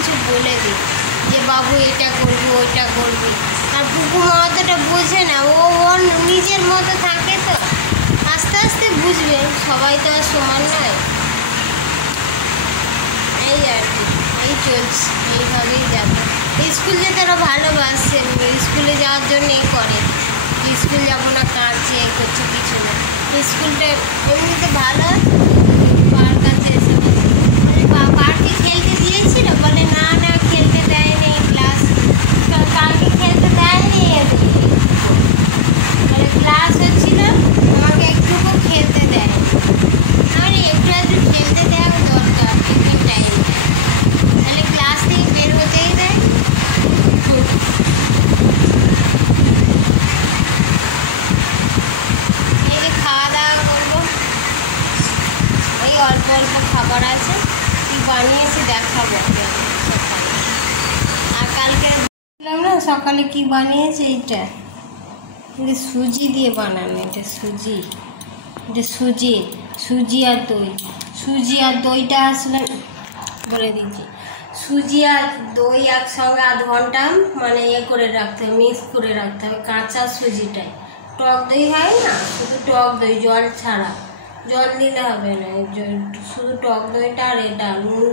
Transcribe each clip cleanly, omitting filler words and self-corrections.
কিছু বলে দিই যে বাবু এটা করবি ওইটা করবি। আর পুকু মামাতোটা বোঝে না, ও ওর নিজের মতো থাকে, তো আস্তে আস্তে বুঝবে, সবাই তো আর সমান নয়। এই আর কি, এই চলছে, এইভাবেই যাবে। স্কুল যেতে ওরা ভালোবাসে, স্কুলে যাওয়ার জন্যই করে, স্কুল যাবো না, কাঁদছে, করছে, কিছু না। স্কুলটা এমনিতে ভালো। পার্ক আছে, এসে পার্কে খেলতে দিয়েছিল, বলে না না খেলতে দেয়নি, ক্লাস কালকে খেলতে দেয়নি, বলে ক্লাস হচ্ছিল, আমাকে একটুকু খেলতে দেয়। আমার একটু একটু খেলতে দেওয়া দরকার, একটু টাইম, তাহলে ক্লাস থেকে বের হতেই দেয়। এই যে খাওয়া দাওয়া করবো, এই অল্প অল্প খাবার আছে, কি বানিয়েছি দেখাবো সকালে। আর কালকে বললাম না সকালে কি বানিয়েছে, এইটা সুজি দিয়ে বানানো, এটা সুজি, এটা সুজি আর দই। সুজি আর দইটা আসলে বলে দিচ্ছি, সুজি আর দই একসঙ্গে আধ ঘন্টা মানে করে রাখতে হবে, মিক্স করে রাখতে হবে, কাঁচা সুজিটাই। টক দই হয় না, শুধু টক দই, জল ছাড়া, জল দিলে হবে না, শুধু টক দইটা আর এটা নুন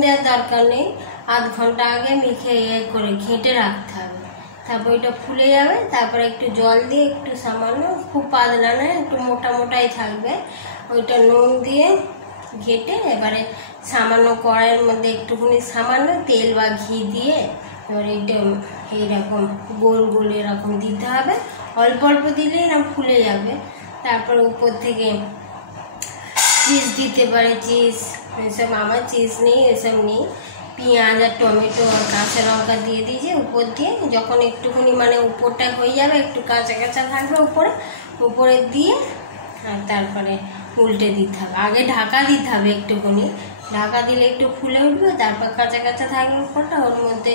দেওয়ার দরকার নেই, আধ ঘন্টা আগে মেখে করে ঘেঁটে রাখতে হবে। তারপর এটা ফুলে যাবে, তারপরে একটু জল দিয়ে একটু সামান্য, খুব পাতলা না, একটু মোটা মোটাই থাকবে, ওইটা নুন দিয়ে ঘেটে এবারে সামান্য কড়াইয়ের মধ্যে একটুখানি সামান্য তেল বা ঘি দিয়ে এবার এইটা এইরকম গোল গোল এরকম দিতে হবে, অল্প অল্প দিলে এরকম ফুলে যাবে। তারপর উপর থেকে চিজ দিতে পারে, চিজ এসব, আমার চিজ নেই, এসব নেই, পেঁয়াজ আর টমেটো আর কাঁচা লঙ্কা দিয়ে দিয়েছি উপর দিয়ে, যখন একটুখানি মানে উপরটা হয়ে যাবে, একটু কাঁচা কাঁচা থাকবে উপরে দিয়ে, আর তারপরে উল্টে দিতে হবে, আগে ঢাকা দিতে হবে একটুখানি, ঢাকা দিলে একটু ফুলে উঠবে, তারপর কাঁচা কাঁচা থাকবে উপরটা, ওর মধ্যে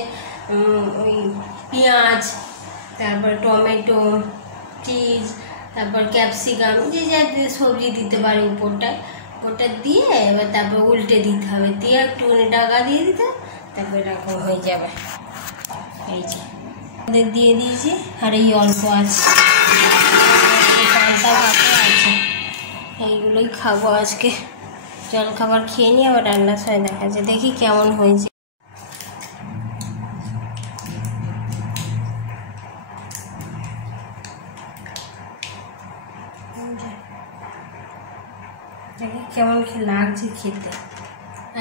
ওই পেঁয়াজ, তারপরে টমেটো, চিজ, তারপর ক্যাপসিকাম, যে যা সবজি দিতে পারে উপরটায়, ওটা দিয়ে এবার তারপর উল্টে দিতে হবে, দিয়ে একটুখানি ঢাকা দিয়ে দিতে হবে, তারপর এরকম হয়ে যাবে। এই যে দিয়ে দিয়েছি, আর এই অল্প আছে, পান্তা ভাতও আছে, এইগুলোই খাবো আজকে। জল খাবার খেয়ে নিয়ে আবার রান্নার সময় দেখা যায়, দেখি কেমন হয়েছে। দেখি কেমন লাগছে খেতে,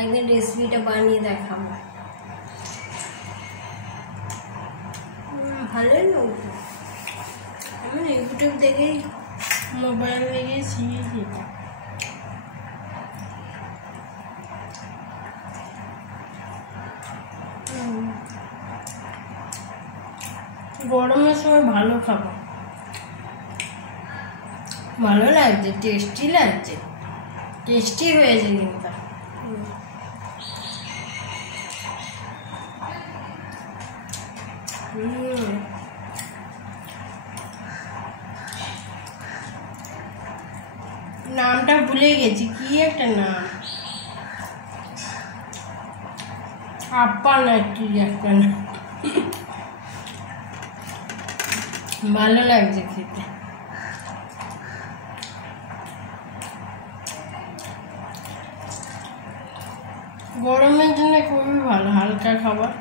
একদিন রেসিপিটা বানিয়ে দেখাবো। ভালোই লাগতো, আমি ইউটিউব দেখেই মোবাইল দেখে শিখেছি। গরমের সময় ভালো খাবো, ভালো লাগছে, টেস্টি লাগছে, টেস্টি হয়েছে কিন্তু। নামটা ভুলে গেছি, কি একটা নাম, আপা না কি একটা নাম, ভালো লাগছে খেতে। গরমের জন্য খুবই ভালো, হালকা খাবার।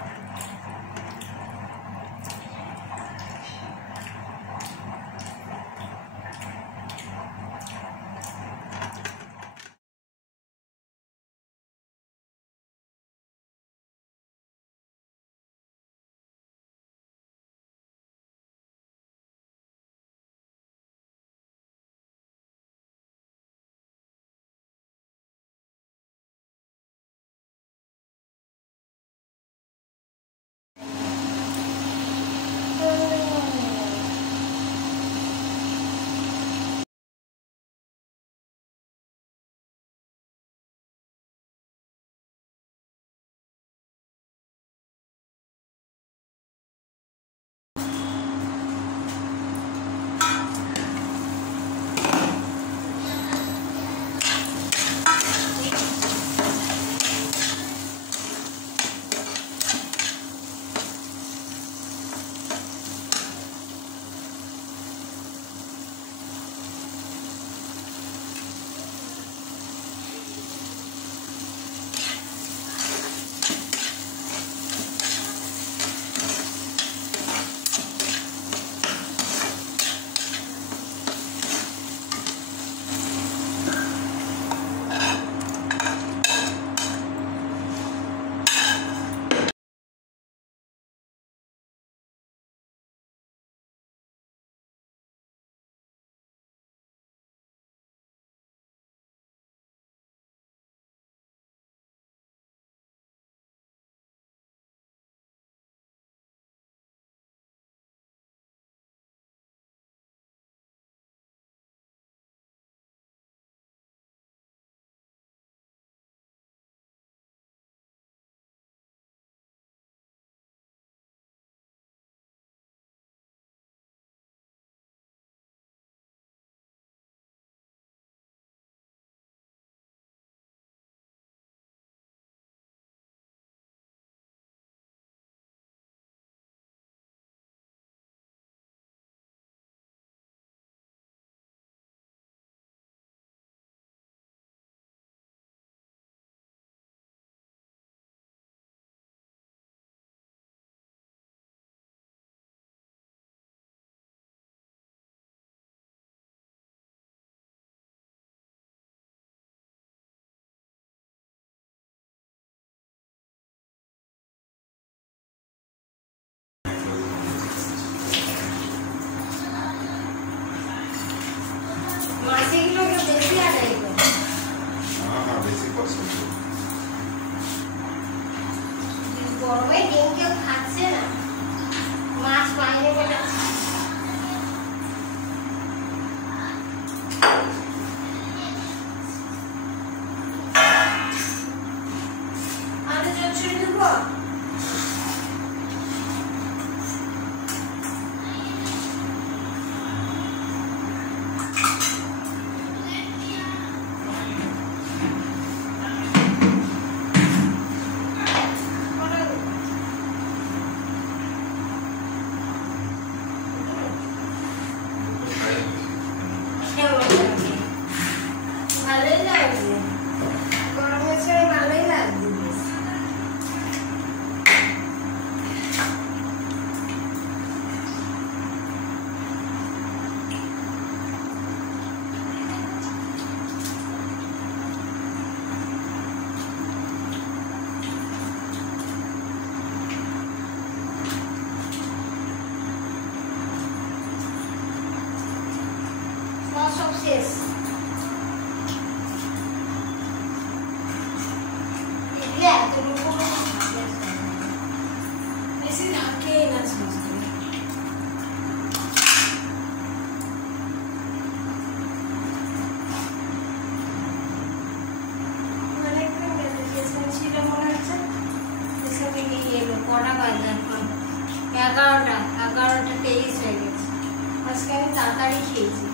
গরমে ডিম কেউ খাচ্ছে না, মাছ বাইরে বেড়াচ্ছে। আলু চচ্চড়ি দেবো। ভালোই লাগছে, গরমের সময় ভালোই লাগছে। সব শেষ। বেশি না খেয়ে না ছিল মনে হচ্ছে। এসব এলো কটা বাজে এখন? 11:23 হয়ে গেছে। আজকে আমি তাড়াতাড়ি খেয়েছি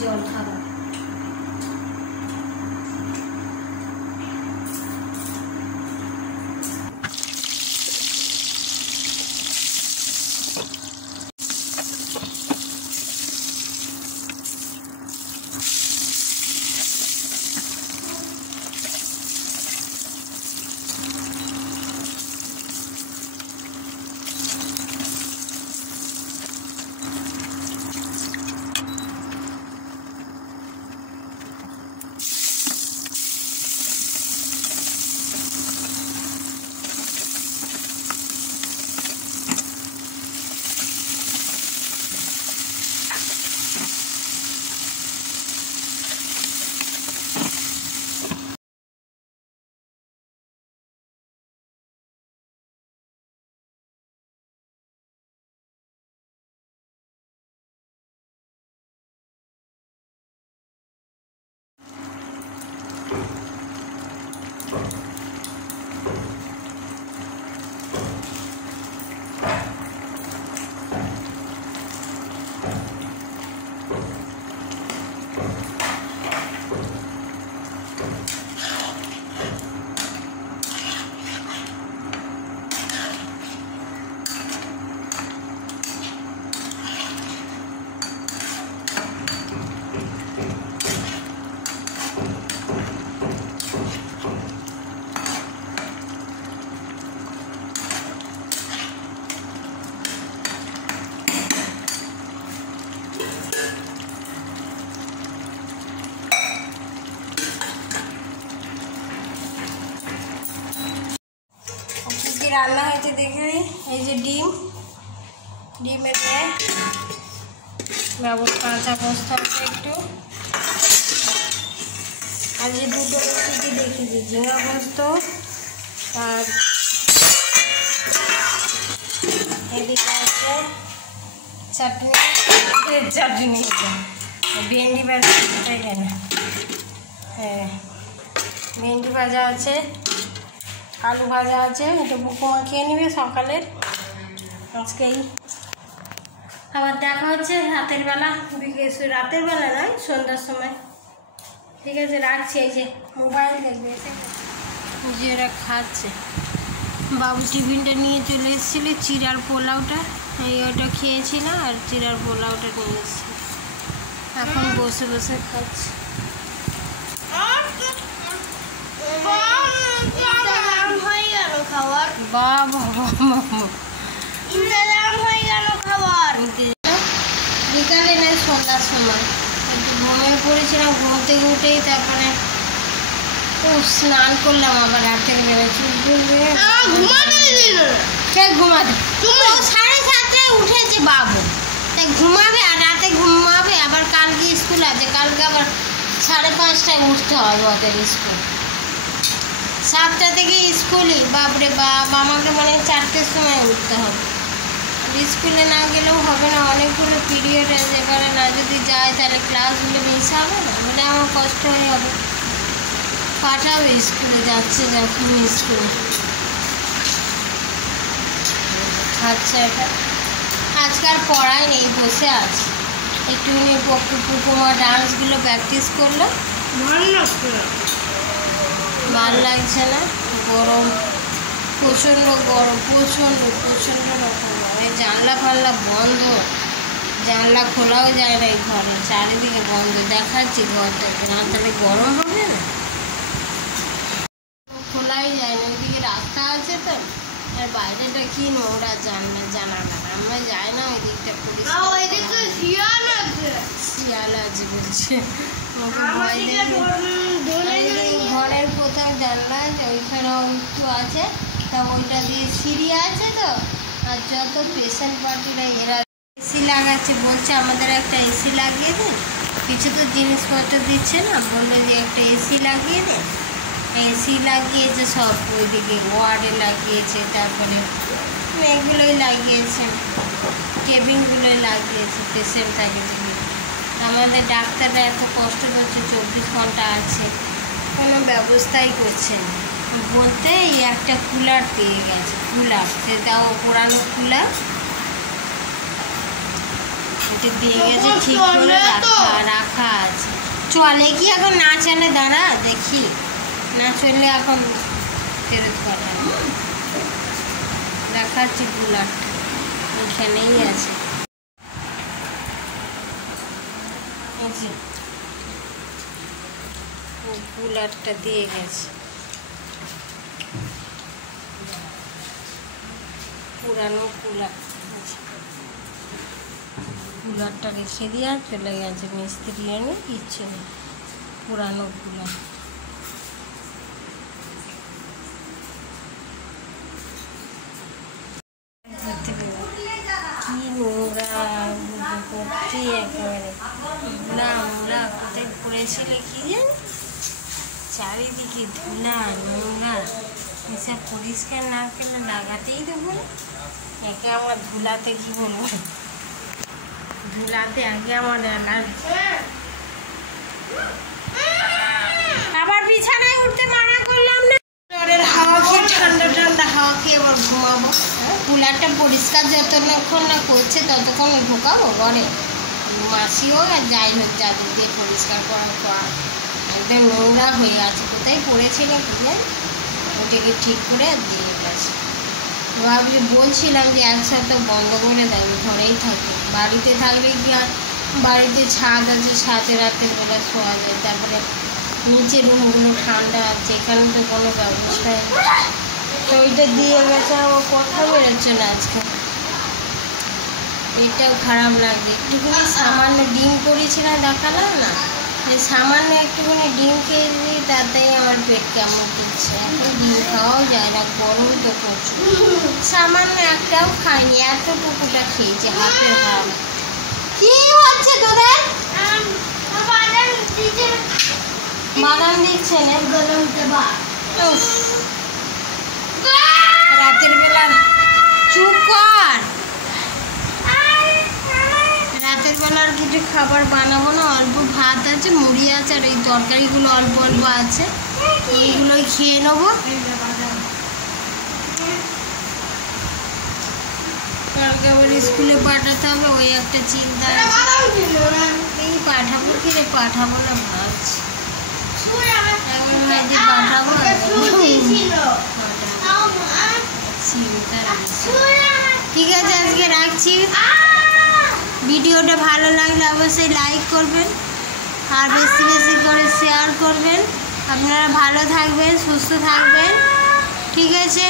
জল খাবার। রান্না হয়েছে দেখে, এই যে ডিমের ব্যবস্থা কাঁচা বস্তা আছে একটু, আর যে দুটো রেসিপি দেখেছি ঝিঙা পোস্ত, আর এদিকে আছে চাটনি ভেন্ডি ভাজা, তাই না? হ্যাঁ, ভেন্ডি ভাজা আছে, আলু ভাজা আছে, এটা বুকুমা খেয়ে নেবে সকালে। আজকেই আবার দেখা হচ্ছে রাতের বেলা, রাতের বেলা নয়, সন্ধ্যার সময়। ঠিক আছে, রাখছি। এই যে মোবাইল দেখবে, যে ওরা খাচ্ছে। বাবু টিফিনটা নিয়ে চলে এসেছিলো, চিড়ার পোলাওটা, ওটা খেয়েছি না, আর চিড়ার পোলাওটা নিয়ে এসেছি। এখন বসে বসে খাচ্ছি। বিকালে নেই, সন্ধ্যার সময় একটু ঘুমিয়ে পড়েছিলাম, ঘুম থেকে উঠেই তারপরে স্নান করলাম, আবার রাতের বেলা চুল ঘুমাতে 7:30টায় উঠেছে বাবু, তাই ঘুমাবে, আর রাতে ঘুমাবে। আবার কালকে স্কুল আছে, কালকে আবার 5:30টায় উঠতে হবে ওদের স্কুল, 7টা থেকে স্কুলই। বাপরে চারটে বা আমাকে মানে 4টের সময় উঠতে হবে। স্কুলে না গেলেও হবে না, অনেকগুলো পিরিয়ড আছে, এবারে না যদি যায় তাহলে ক্লাসগুলো মিস হবে না, মানে আমার কষ্ট হয়ে হবে। পাঠাবে স্কুলে, যাচ্ছে যখন স্কুলে আচ্ছা। এটা আজকাল পড়াই নেই, বসে আছে একটুখানি পুকুমা ডান্সগুলো প্র্যাকটিস করলো। ভালো লাগছে না, গরম প্রচণ্ড গরম, প্রচণ্ড রকম। এই জানলা ফানলা বন্ধ, জানলা খোলাও যায় না, এই ঘরে চারিদিকে বন্ধ। দেখাচ্ছি ঘরটাকে, না তাহলে গরম হবে না, খোলাই যায় না। ওইদিকে রাস্তা আছে তো, আর বাইরেটা কি নোংরা জানালা, আমরা যাই না ওই দিকটা। শিয়াল আছে বলছে, ঘরের কোথাও জানলা আছে, ওইখানেও একটু আছে, তা ওইটা দিয়ে সিঁড়ি আছে তো। আর যত পেশেন্ট পার্টিরা এরা এসি লাগাচ্ছে, বলছে আমাদের একটা এসি লাগিয়ে দেন, কিছু তো জিনিসপত্র দিচ্ছে না, বললো যে একটা এসি লাগিয়ে দেন। এসি লাগিয়েছে সব, ওইদিকে ওয়ার্ডে লাগিয়েছে, তারপরে এগুলোই লাগিয়েছে, কেবিনগুলোই লাগিয়েছে, পেশেন্ট থাকে যেগুলো। আমাদের ডাক্তাররা এত কষ্ট করছে, 24 ঘন্টা আছে, কোনো ব্যবস্থাই করছে না। বলতে এই একটা কুলার দিয়ে গেছে, কুলার সেটাও পুরানো কুলার দিয়ে গেছে, ঠিক করে রাখা আছে। চলে কি এখন? না চলে, দাঁড়া দেখি, না চললে এখন ফেরত করা। দেখাচ্ছি কুলারটা, এখানেই আছে। কুলারটা দিয়ে গেছে, পুরানো কুলার। কুলারটা রেখে দিয়ে চলে গেছে মিস্ত্রি এনে, কিচ্ছু নেই, পুরানো কুলার। কি নোংরা করছে একেবারে, আমরা কোথায় পড়েছিলে কি জানি, চারিদিকে ধুলা নোংরা, এসব পরিষ্কার না করলে লাগাতেই দেবো না। একে আমার ধুলাতে কি বলবো, ধুলাতে আগে আমার অ্যালার্জি। আবার বিছানায় উঠতে মানা করলাম না, হাওয়া খেয়ে ঠান্ডা হাওয়া খেয়ে এবার ঘুমাবো। কুলারটা পরিষ্কার যতক্ষণ না করছে ততক্ষণ ঢোকাবো ঘরে, মাসি হোক আর যাই হোক, যাদের দিয়ে পরিষ্কার করার পর একদম নোংরা হয়ে আছে, কোথায় পড়েছিল বুঝলে, ওটাকে ঠিক করে দিয়ে গেছে। ভাবছি বলছিলাম যে এক সপ্তাহ বন্ধ করে দেবে, ঘরেই থাকে। বাড়িতে থাকলে কি আর, বাড়িতে ছাদ আছে, ছাদে রাতের বেলা শোয়া যায়, তারপরে নিচে রুমগুলো ঠান্ডা আছে, এখানে তো কোনো ব্যবস্থাই নেই। তো ওইটা দিয়ে গেছে, আমার কথা বেরোচ্ছে না আজকে, এটাও খারাপ লাগে। একটুখানি সামান্য ডিম করেছিলাম, দেখালাম না, সামান্য একটুখানি ডিম খেয়ে দিই, তাতেই আমার পেট কেমন করছে। এখন ডিম খাওয়াও যায় না, গরম তো প্রচুর। সামান্য একটাও খাইনি, এতটুকুটা খেয়েছি, হাতের হাত। কি হচ্ছে তোদের? বাদাম দিচ্ছে না, রাতের বেলা চুপ কর, রাতের বেলার কিছু খাবার বানাবো না, অল্প ভাত আছে, মুড়ি আছে, আর এই তরকারিগুলো অল্প অল্প আছে, এইগুলোই খেয়ে নেবো। কালকে আবার স্কুলে পাঠাতে হবে, ওই একটা চিন্তা আছে। এই পাঠাবো কি রে, পাঠাবো না ভাবছি, এখন মেয়েদের পাঠাবো, চিন্তা। ঠিক আছে, আজকে রাখছি। ভিডিওটা ভালো লাগলে অবশ্যই লাইক করবেন, আর বেশি বেশি করে শেয়ার করবেন। আপনারা ভালো থাকবেন, সুস্থ থাকবেন, ঠিক আছে?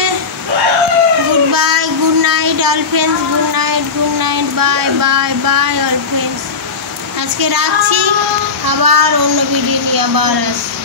Good bye, good night all friends, good night, bye bye bye all friends. আজকে রাখছি, আবার অন্য ভিডিও নিয়ে আবার আসছি।